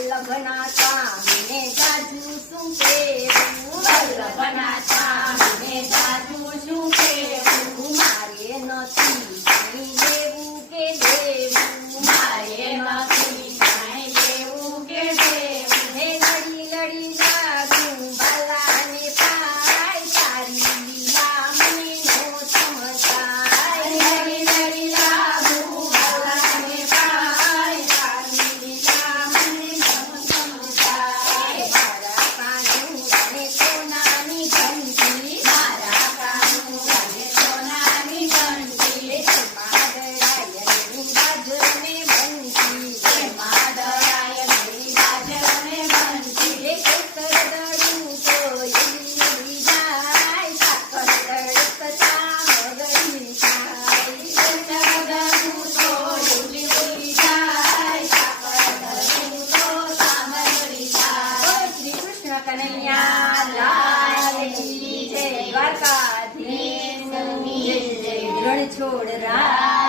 વલ્લભના સ્વામીને જાજુ શું કહેવું, વલ્લભના સ્વામીને જાજુ શું કહેવું, મારે નથી કાંઈ લેવું કે દેવું, મારે નથી કાંઈ લેવું કે દેવું. હે લડી લડી લાગું બાલાને પાય, તારી લીલા મને નો સમજાય. લડી લડી લાગુ બાલાને પાય, તારી લીલા મને ન સમજાય. મારા કાનું અને સોનાની ઘંટી, મારા કાનું અને સોનાની ઘંટી, માદરાયણની બાજરને બનતી, એમાં દરાયણની બાજરને બનતી. કેસરદળું તો એલી જાય, સાકર દળકતા મગની થાય. કેસરદળું તો ઉડી ઉડી જાય, સાકરદળું તો સામરડી જાય. શ્રી કૃષ્ણ કનૈયા લાલ કી જય, દ્વારકાધીશ દ્વારકાધીશની જય. રણ છોડ રા